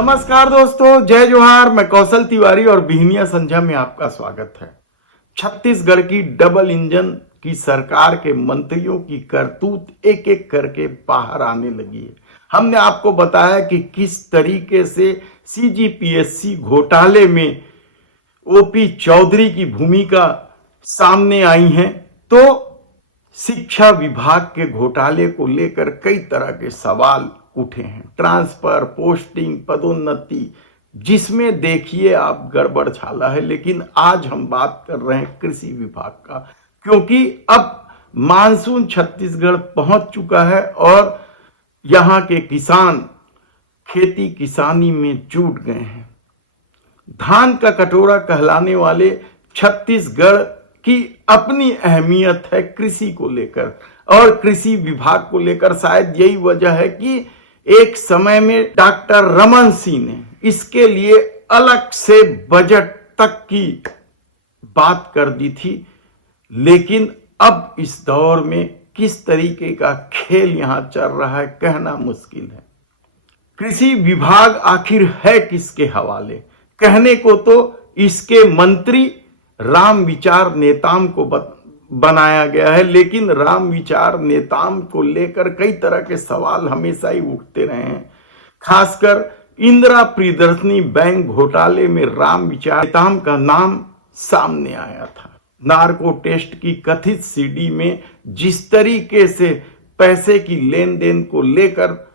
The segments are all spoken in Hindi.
नमस्कार दोस्तों, जय जोहार। मैं कौशल तिवारी और बिहनिया संध्या में आपका स्वागत है। छत्तीसगढ़ की डबल इंजन की सरकार के मंत्रियों की करतूत एक एक करके बाहर आने लगी है। हमने आपको बताया कि किस तरीके से सीजीपीएससी घोटाले में ओपी चौधरी की भूमिका सामने आई है, तो शिक्षा विभाग के घोटाले को लेकर कई तरह के सवाल उठे हैं। ट्रांसफर, पोस्टिंग, पदोन्नति, जिसमें देखिए आप गड़बड़ छाला है। लेकिन आज हम बात कर रहे हैं कृषि विभाग का, क्योंकि अब मानसून छत्तीसगढ़ पहुंच चुका है और यहां के किसान खेती किसानी में जुट गए हैं। धान का कटोरा कहलाने वाले छत्तीसगढ़ की अपनी अहमियत है कृषि को लेकर और कृषि विभाग को लेकर। शायद यही वजह है कि एक समय में डॉक्टर रमन सिंह ने इसके लिए अलग से बजट तक की बात कर दी थी। लेकिन अब इस दौर में किस तरीके का खेल यहां चल रहा है, कहना मुश्किल है। कृषि विभाग आखिर है किसके हवाले? कहने को तो इसके मंत्री राम विचार नेताम को बनाया गया है, लेकिन राम विचार नेताम को लेकर कई तरह के सवाल हमेशा ही उठते रहे हैं। खासकर इंदिरा प्रियदर्शनी बैंक घोटाले में राम विचार नेताम का नाम सामने आया था। नार्को टेस्ट की कथित सीडी में जिस तरीके से पैसे की लेन देन को लेकर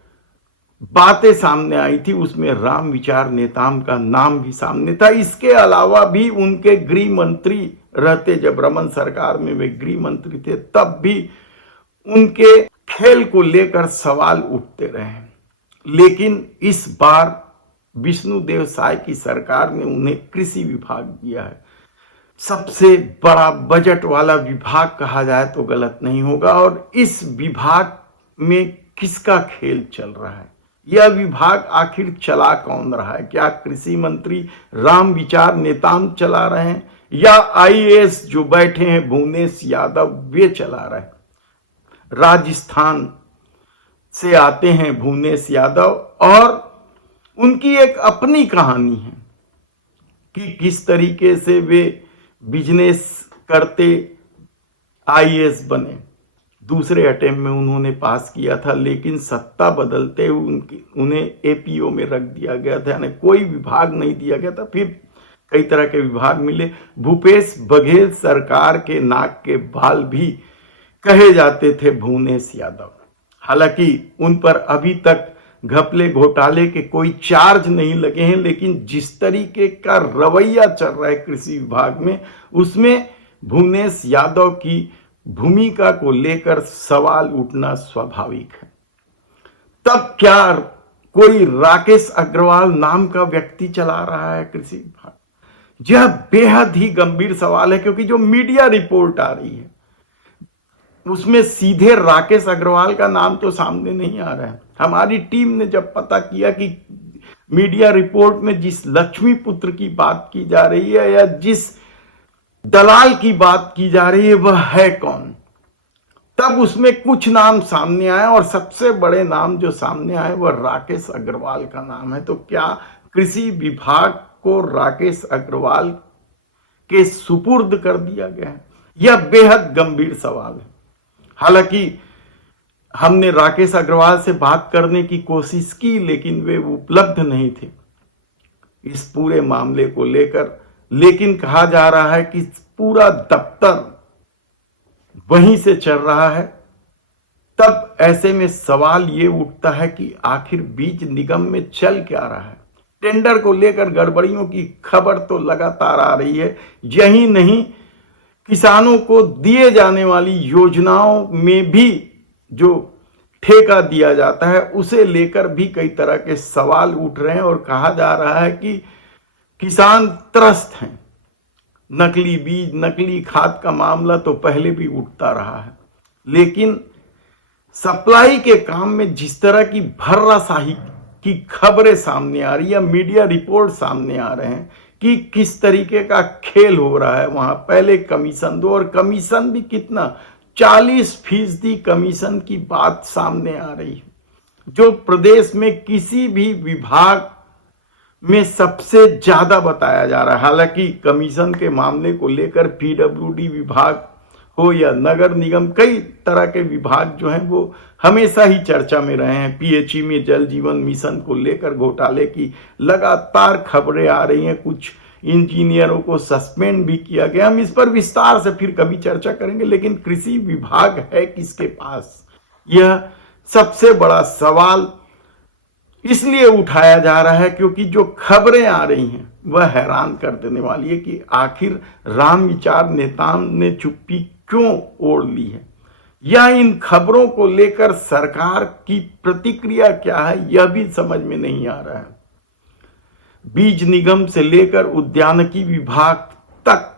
बातें सामने आई थी, उसमें राम विचार नेताम का नाम भी सामने था। इसके अलावा भी उनके गृह मंत्री रहते, जब रमन सरकार में वे गृह मंत्री थे, तब भी उनके खेल को लेकर सवाल उठते रहे। लेकिन इस बार विष्णुदेव साय की सरकार ने उन्हें कृषि विभाग दिया है। सबसे बड़ा बजट वाला विभाग कहा जाए तो गलत नहीं होगा। और इस विभाग में किसका खेल चल रहा है? यह विभाग आखिर चला कौन रहा है? क्या कृषि मंत्री राम विचार नेताम चला रहे हैं या आईएएस जो बैठे हैं भुवनेश यादव वे चला रहे हैं? राजस्थान से आते हैं भुवनेश यादव और उनकी एक अपनी कहानी है कि किस तरीके से वे बिजनेस करते आईएएस बने। दूसरे अटेम्प्ट में उन्होंने पास किया था, लेकिन सत्ता बदलते हुए उन्हें एपीओ में रख दिया गया था, यानी कोई विभाग नहीं दिया गया था। फिर कई तरह के विभाग मिले। भूपेश बघेल सरकार के नाक के बाल भी कहे जाते थे भुवनेश यादव। हालांकि उन पर अभी तक घपले घोटाले के कोई चार्ज नहीं लगे हैं, लेकिन जिस तरीके का रवैया चल रहा है कृषि विभाग में, उसमें भुवनेश यादव की भूमिका को लेकर सवाल उठना स्वाभाविक है। तब क्या कोई राकेश अग्रवाल नाम का व्यक्ति चला रहा है कृषि विभाग? यह बेहद ही गंभीर सवाल है, क्योंकि जो मीडिया रिपोर्ट आ रही है उसमें सीधे राकेश अग्रवाल का नाम तो सामने नहीं आ रहा है। हमारी टीम ने जब पता किया कि मीडिया रिपोर्ट में जिस लक्ष्मी पुत्र की बात की जा रही है या जिस दलाल की बात की जा रही है वह है कौन, तब उसमें कुछ नाम सामने आए और सबसे बड़े नाम जो सामने आए वह राकेश अग्रवाल का नाम है। तो क्या कृषि विभाग को राकेश अग्रवाल के सुपुर्द कर दिया गया है? यह बेहद गंभीर सवाल है। हालांकि हमने राकेश अग्रवाल से बात करने की कोशिश की, लेकिन वे उपलब्ध नहीं थे इस पूरे मामले को लेकर। लेकिन कहा जा रहा है कि पूरा दफ्तर वहीं से चल रहा है। तब ऐसे में सवाल ये उठता है कि आखिर बीज निगम में चल क्या रहा है? टेंडर को लेकर गड़बड़ियों की खबर तो लगातार आ रही है। यही नहीं, किसानों को दिए जाने वाली योजनाओं में भी जो ठेका दिया जाता है उसे लेकर भी कई तरह के सवाल उठ रहे हैं और कहा जा रहा है कि किसान त्रस्त हैं। नकली बीज, नकली खाद का मामला तो पहले भी उठता रहा है, लेकिन सप्लाई के काम में जिस तरह की भर्राशाही की खबरें सामने आ रही है, मीडिया रिपोर्ट सामने आ रहे हैं कि किस तरीके का खेल हो रहा है। वहां पहले कमीशन दो, और कमीशन भी कितना, 40% कमीशन की बात सामने आ रही है, जो प्रदेश में किसी भी विभाग में सबसे ज्यादा बताया जा रहा है। हालांकि कमीशन के मामले को लेकर पीडब्ल्यूडी विभाग हो या नगर निगम, कई तरह के विभाग जो हैं वो हमेशा ही चर्चा में रहे हैं। पीएचई में जल जीवन मिशन को लेकर घोटाले की लगातार खबरें आ रही हैं, कुछ इंजीनियरों को सस्पेंड भी किया गया। हम इस पर विस्तार से फिर कभी चर्चा करेंगे, लेकिन कृषि विभाग है किसके पास, यह सबसे बड़ा सवाल इसलिए उठाया जा रहा है क्योंकि जो खबरें आ रही हैं वह हैरान कर देने वाली है कि आखिर राम विचार नेताओं ने चुप्पी क्यों ओढ़ ली है, या इन खबरों को लेकर सरकार की प्रतिक्रिया क्या है, यह भी समझ में नहीं आ रहा है। बीज निगम से लेकर उद्यानिकी विभाग तक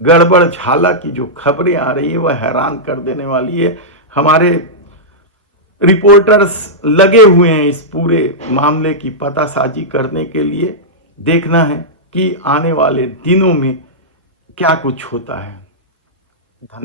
गड़बड़ झाला की जो खबरें आ रही है वह हैरान कर देने वाली है। हमारे रिपोर्टर्स लगे हुए हैं इस पूरे मामले की पतासाजी करने के लिए। देखना है कि आने वाले दिनों में क्या कुछ होता है। धन्यवाद।